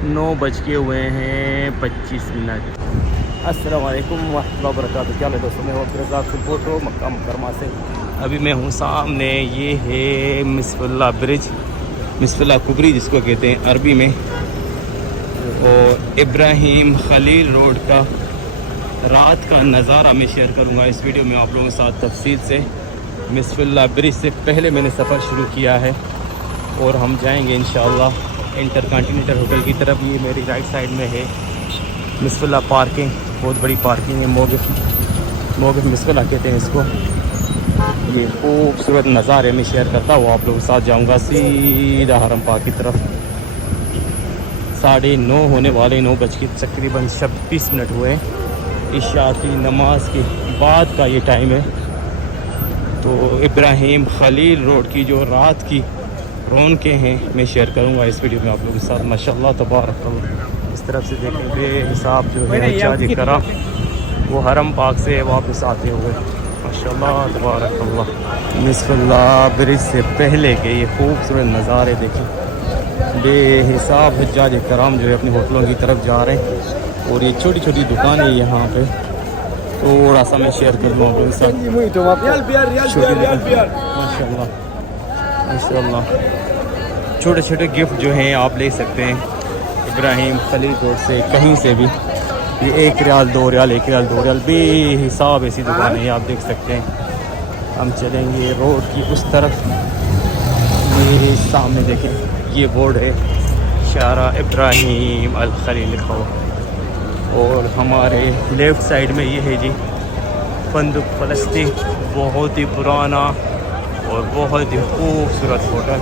9:25। अस्सलाम वालेकुम वरहमतुल्लाहि वबरकातुहू। क्या है दोस्तों, मैं अब्दुर्रज़ाक फ़ोटो मक्का मुकरमा से। अभी मैं हूँ सामने, ये है मिसफुल्ला ब्रिज, मिसफुल्ला कुबरी जिसको कहते हैं अरबी में, और इब्राहिम खलील रोड का रात का नज़ारा मैं शेयर करूँगा इस वीडियो में आप लोगों के साथ तफसील से। मिसफुल्ला ब्रिज से पहले मैंने सफ़र शुरू किया है और हम जाएंगे इंशाअल्लाह इंटरकॉन्टिनेंटल होटल की तरफ। ये मेरी राइट साइड में है मिसफुल्ला पार्किंग, बहुत बड़ी पार्किंग है, मोगिफ मिसफुल्ला कहते हैं इसको। ये खूबसूरत नज़ारे में शेयर करता हूँ आप लोगों के साथ। जाऊँगा सीधा हरम पाक की तरफ। 9:30 होने वाले, 9:00 तकरीबन 26 मिनट हुए। इशा की नमाज के बाद का ये टाइम है। तो इब्राहिम खलील रोड की जो रात की रौनकें हैं मैं शेयर करूँगा इस वीडियो में आप लोगों के साथ। माशाअल्लाह तबारकल्लाह। इस तरफ से देखेंगे हिसाब जो है चार्ज करा वो हरम पाक से वापस आते हुए। माशाअल्लाह तबारकल्लाह। मिसफुल्ला ब्रिज से पहले के ये खूबसूरत नज़ारे देखें। बेहिसाब हज्जाज कराम जो है अपनी होटलों की तरफ जा रहे हैं और ये छोटी छोटी दुकानें यहाँ पे थोड़ा सा मैं शेयर कर दूँ आप लोगों के साथ। माशाअल्लाह माशाअल्लाह। छोटे छोटे गिफ्ट जो हैं आप ले सकते हैं इब्राहिम खलील रोड से कहीं से भी। ये 1 रियाल 2 रियाल 1 रियाल 2 रियाल बेहिसाब ऐसी दुकान है, आप देख सकते हैं। हम चलेंगे रोड की उस तरफ। ये सामने देखें, ये बोर्ड है शारा इब्राहिम अल खलील लिखा हुआ, और हमारे लेफ़्ट साइड में ये है जी फंदुक फ़लस्तीन, बहुत ही पुराना और बहुत ही खूबसूरत होटल।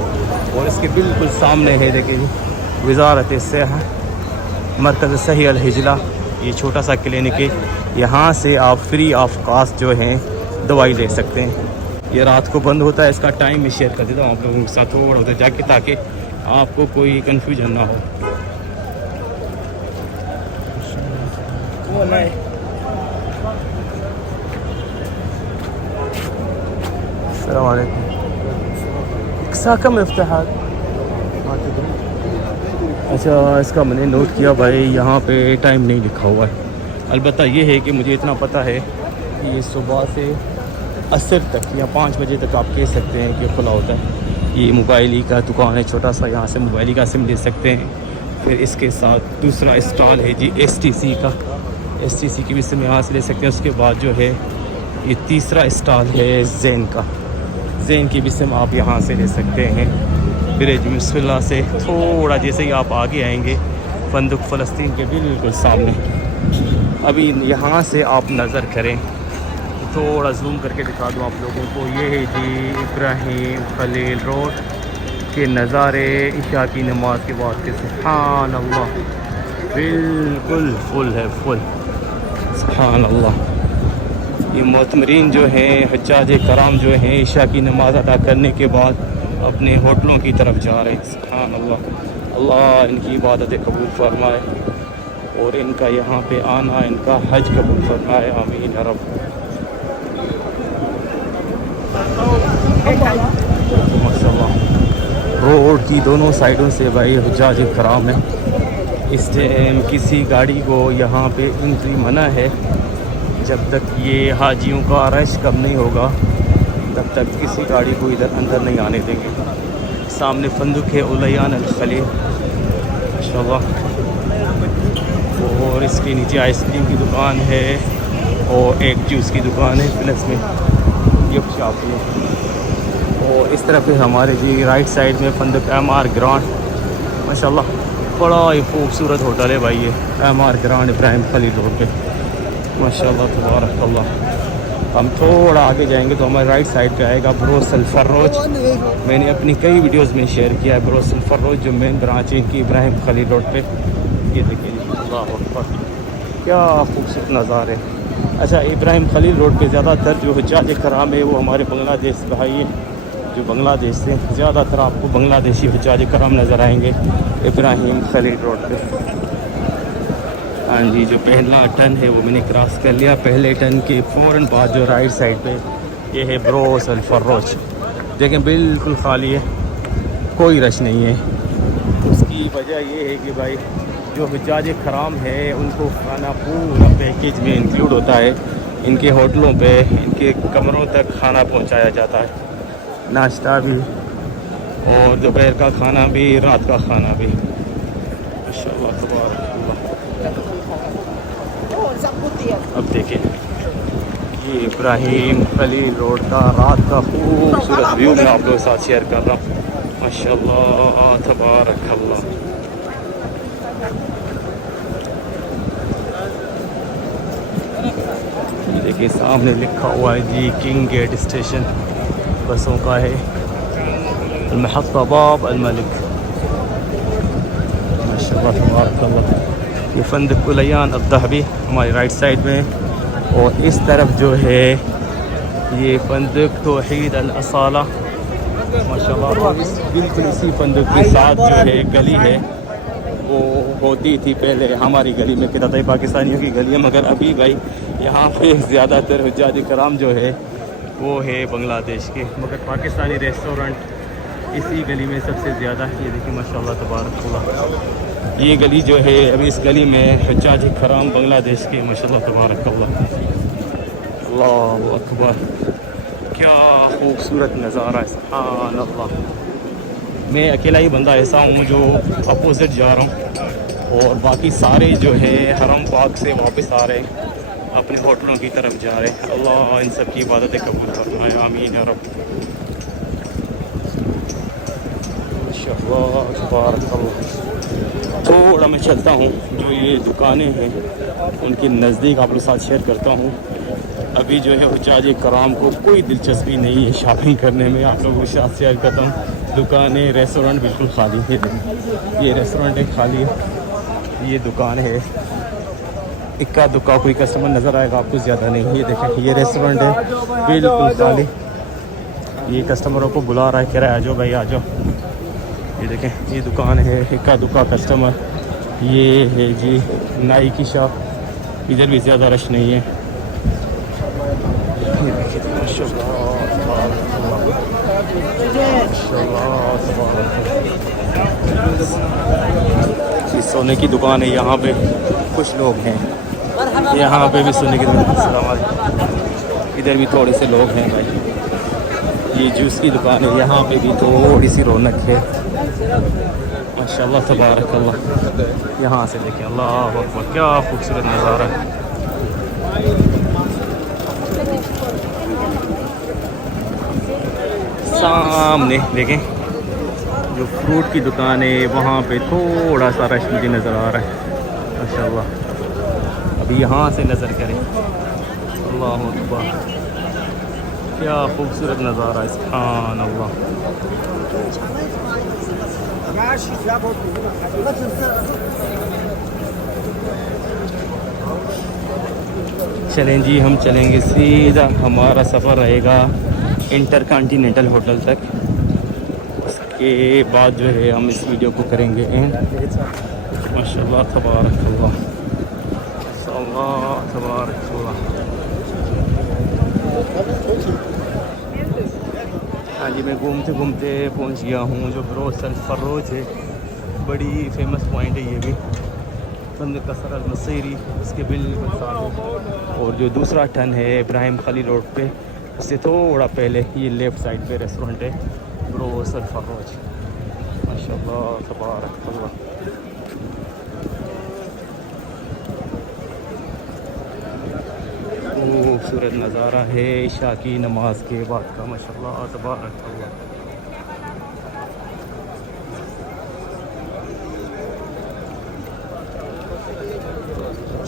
और इसके बिल्कुल सामने है देखिए वज़ारत सेहत मरकज़ सही अल हिजला, ये छोटा सा क्लिनिक है। यहाँ से आप फ्री ऑफ कास्ट जो हैं दवाई ले सकते हैं। ये रात को बंद होता है। इसका टाइम मैं शेयर कर देता हूँ आप लोगों के साथ थोड़ा उधर जाके, ताकि आपको कोई कन्फ्यूजन ना हो। अस्सलाम वालेकुम। कम इफ्तिहार। अच्छा, इसका मैंने नोट किया भाई, यहाँ पे टाइम नहीं लिखा हुआ है। अलबत्ता ये है कि मुझे इतना पता है कि ये सुबह से असर तक या 5 बजे तक आप कह सकते हैं कि खुला होता है। ये मोबाइल का दुकान है छोटा सा, यहाँ से मोबाइल का सिम ले सकते हैं। फिर इसके साथ दूसरा स्टॉल है जी STC का, STC की भी सिम यहाँ से ले सकते हैं। उसके बाद जो है ये तीसरा स्टॉल है ज़ेन का, ज़ेन की भी सिम आप यहाँ से ले सकते हैं। ब्रिज मिसफुल्ला से थोड़ा जैसे ही आप आगे आएंगे फंदुक फ़लस्तीन के बिल्कुल सामने। अभी यहाँ से आप नज़र करें, थोड़ा जूम करके दिखा दूँ आप लोगों को। ये है जी इब्राहिम खलील रोड के नज़ारे इशा की नमाज के बाद के। सुभान अल्लाह, बिल्कुल फुल है, फुल। सुभान अल्लाह। ये मोतमरीन जो हैं हज्जाज कराम जो हैं इशा की नमाज अदा करने के बाद अपने होटलों की तरफ जा रहे हैं। सुभान अल्लाह। अल्लाह इनकी इबादतें कबूल फरमाए और इनका यहाँ पे आना, इनका हज कबूल फरमाए, आमीन या रब। माशाअल्लाह रोड की दोनों साइडों से भाई हुज्जाज कराम है। इस टाइम किसी गाड़ी को यहाँ पे एंट्री मना है। जब तक ये हाजियों का रश कम नहीं होगा तब तक किसी गाड़ी को इधर अंदर नहीं आने देंगे। सामने फंदुक है उलयान अल खलील माशाअल्लाह, और इसके नीचे आइसक्रीम की दुकान है और एक जूस की दुकान है, प्लस में गिफ्ट शॉप है। और इस तरफ है हमारे जी राइट साइड में फंदुक MR ग्रांड, माशाअल्लाह बड़ा ही खूबसूरत होटल है भाई ये MR grand Ibrahim Khalil road पे। माशाअल्लाह तबारकल्लाह। हम थोड़ा आगे जाएंगे तो हमारे राइट साइड पे आएगा ब्रोस अल फर्रोज। मैंने अपनी कई वीडियोस में शेयर किया है ब्रोस अल फर्रोज, जो मेन ब्रांच है इनकी इब्राहिम खलील रोड पे। ये देखिए अल्लाह अकबर, क्या खूबसूरत नज़ारे। अच्छा, इब्राहिम खलील रोड पे ज़्यादातर जो हज्जाज कराम है वो हमारे बांग्लादेश भाई हैं, जो बांग्लादेश से ज़्यादातर आपको बांग्लादेशी हज्जाज कराम नज़र आएंगे इब्राहिम खलील रोड पे। हाँ जी, जो पहला टर्न है वो मैंने क्रॉस कर लिया। पहले टर्न के फ़ौरन बाद जो राइट साइड पे ये है ब्रोस अल फर्रोज। देखें बिल्कुल खाली है, कोई रश नहीं है। उसकी वजह ये है कि भाई जो हुज्जाज कराम है उनको खाना पूरा पैकेज में इंक्लूड होता है। इनके होटलों पे इनके कमरों तक खाना पहुंचाया जाता है, नाश्ता भी और दोपहर का खाना भी, रात का खाना भी। माशाअल्लाह तबारकल्लाह। अब देखिए ये इब्राहिम खलील रोड का रात का खूबसूरत व्यू मैं आप लोगों के साथ शेयर कर रहा हूँ। माशाअल्लाह तबारकल्लाह। देखिए सामने लिखा हुआ है जी किंग गेट स्टेशन बसों का है, महत्ता बाब अल-मलिक। माशाअल्लाह तबारकल्लाह। ये फंदकुल अयान अब्दहबी हमारी राइट साइड में, और इस तरफ जो है ये फंदक तौहीद अल-असाला। माशाअल्लाह बिल्कुल इसी फंदक के साथ जो है गली है, वो होती थी पहले हमारी गली में, कहता था पाकिस्तानियों की गली है, मगर अभी भाई यहाँ पे ज़्यादातर हुज्जाज कराम जो है वो है बांग्लादेश के, मगर पाकिस्तानी रेस्टोरेंट इसी गली में सबसे ज़्यादा। ये देखिए माशाअल्लाह तबारकल्लाह। ये गली जो है अभी इस गली में हुज्जाज कराम बांग्लादेश के। माशाअल्लाह तबारकल्लाह। अल्लाहु अकबर, क्या खूबसूरत नज़ारा है, सुभान अल्लाह। मैं अकेला ही बंदा ऐसा हूँ जो अपोजिट जा रहा हूँ, और बाकी सारे जो है हरम पाक से वापस आ रहे हैं, अपने होटलों की तरफ जा रहे हैं। अल्लाह इन सब की इबादतें कबूल फरमाए, आमीन या रब। माशाअल्लाह तबारकल्लाह। थोड़ा मैं चलता हूँ, जो ये दुकानें हैं उनके नज़दीक आप लोग साथ शेयर करता हूँ। अभी जो है हुज्जाज कराम को कोई दिलचस्पी नहीं है शॉपिंग करने में, आप लोगों के साथ शेयर करता हूँ। दुकानें, रेस्टोरेंट बिल्कुल खाली है। ये रेस्टोरेंट है खाली, ये दुकान है, इक्का दुक्का कोई कस्टमर नज़र आएगा आपको, ज़्यादा नहीं। ये देखें ये रेस्टोरेंट है बिल्कुल खाली, ये कस्टमरों को बुला रहा है, कह रहा है आ जाओ भाई आ जाओ। ये देखें ये दुकान है, इक्का दुक्का कस्टमर। ये है जी नाई की शॉप, इधर भी ज़्यादा रश नहीं है। ये देखिए सोने की दुकान है, यहाँ पे कुछ लोग हैं, यहाँ पे भी सोने की दुकान। इधर भी थोड़े से लोग हैं भाई। ये जूस की दुकान है, यहाँ पे भी थोड़ी सी रौनक है। माशाअल्लाह तबारकल्लाह। यहाँ से देखें, अल्लाह अकबर, क्या खूबसूरत नज़ारा है। सामने देखें जो फ्रूट की दुकान है, वहाँ पे थोड़ा सा रश मुझे नज़र आ रहा है। माशाअल्लाह अभी यहाँ से नज़र करें, अल्लाह अकबर, क्या खूबसूरत नज़ारा है, सुभान अल्लाह। चलें जी, हम चलेंगे सीधा, हमारा सफ़र रहेगा इंटरकॉन्टिनेंटल होटल तक। उसके बाद जो है हम इस वीडियो को करेंगे एंड। माशाअल्लाह तबारकल्लाह, माशाअल्लाह तबारकल्लाह। हाँ जी, मैं घूमते घूमते पहुंच गया हूँ जो बरोज सरफरोज है, बड़ी फेमस पॉइंट है ये भी, फंदक कसर अल-मसीरी उसके बिल्कुल साथ। और जो दूसरा टर्न है इब्राहिम खलील रोड पे, उससे थोड़ा पहले ये लेफ़्ट साइड पे रेस्टोरेंट है बरोज सरफरोज। माशाअल्लाह तबारकल्लाह। खूबसूरत नज़ारा है इशा की नमाज के बाद का। माशाअल्लाह तबारकल्लाह।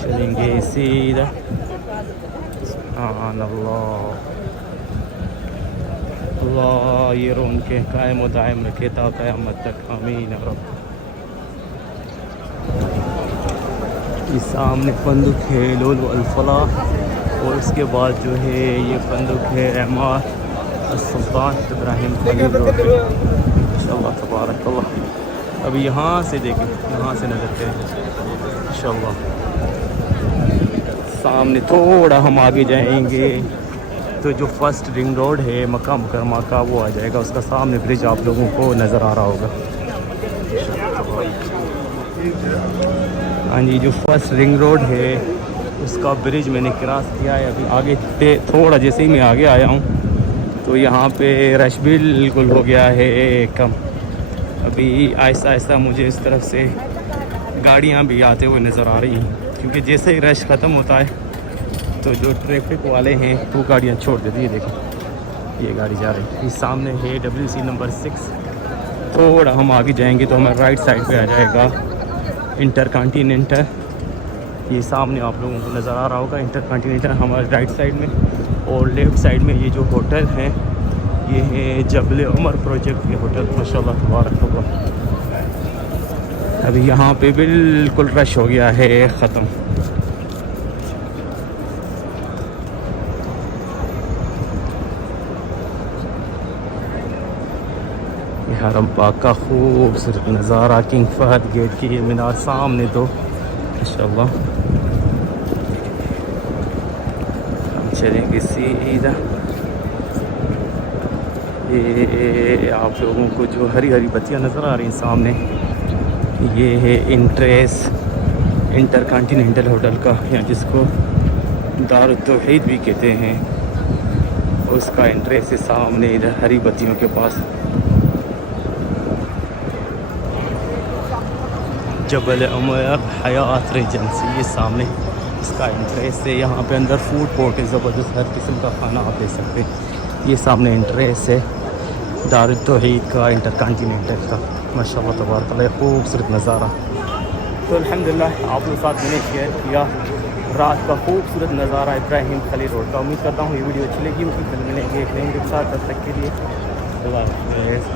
चलेंगे सीधा, सुभान अल्लाह। अल्लाह ये रोन के कायम दायम रखे ता क़यामत तक, आमीन या रब। इस सामने फंदुक है लुलु अल फलाह, और उसके बाद जो है ये फंदुक है एमार सुल्तान इब्राहिम खलील रोड पे। इंशाअल्लाह तबारकल्लाह। अभी यहाँ से देखें, यहाँ से नज़र करें इंशाअल्लाह। सामने थोड़ा हम आगे जाएंगे तो जो फर्स्ट रिंग रोड है मक्का मुकरमा का वो आ जाएगा, उसका सामने ब्रिज आप लोगों को नज़र आ रहा होगा। हाँ जी, जो फर्स्ट रिंग रोड है उसका ब्रिज मैंने क्रॉस किया है। अभी आगे थोड़ा जैसे ही मैं आगे आया हूँ तो यहाँ पे रश बिल्कुल हो गया है कम। अभी आहिस्ता आहिस्ता मुझे इस तरफ से गाड़ियाँ भी आते हुए नज़र आ रही हैं, क्योंकि जैसे ही रश ख़त्म होता है तो जो ट्रैफिक वाले हैं वो गाड़ियाँ छोड़ देती है। देखिए ये गाड़ी जा रही है, इस सामने है WC नंबर 6। थोड़ा हम आगे जाएंगे तो हमें राइट साइड पे आ जाएगा इंटरकॉन्टिनेंटल। ये सामने आप लोगों को नज़र आ रहा होगा इंटरकॉन्टिनेंटल हमारे राइट साइड में। और लेफ़्ट साइड में ये जो होटल हैं ये है जबल उमर प्रोजेक्ट के होटल, माशाल्लाह तबारक अल्लाह। अभी यहाँ पे बिल्कुल रश हो गया है ख़त्म। हरम पाक का खूबसूरत नज़ारा, किंग फहद गेट की ये मीनार सामने तो माशाल्लाह। हम चलेंगे सीधा, ये आप लोगों को जो हरी हरी बत्तियां नज़र आ रही हैं सामने, ये है इंटरकॉन्टिनेंटल होटल का, या जिसको दारुल तौहीद भी कहते हैं, उसका एंट्रेंस है सामने इधर हरी बत्तियों के पास। जबल उमर हयात रेजेंसी ये सामने इसका एंट्रेंस है। यहाँ पे अंदर फूड कोर्ट है ज़बरदस्त, हर किस्म का खाना आप ले सकते हैं। ये सामने एंट्रेंस है दारुल तौहीद का इंटरकॉन्टिनेंटल का, माशाल्लाह तबारक अल्लाह, खूबसूरत नज़ारा। तो अल्हम्दुलिल्लाह आप लोग साथ मैंने शेयर किया रात का खूबसूरत नज़ारा इब्राहिम खलील रोड का। उम्मीद करता हूँ ये वीडियो अच्छी लगी होगी। फिर मिलेंगे एक नई वीडियो के साथ, तब तक के लिए अल्लाह हाफ़िज़।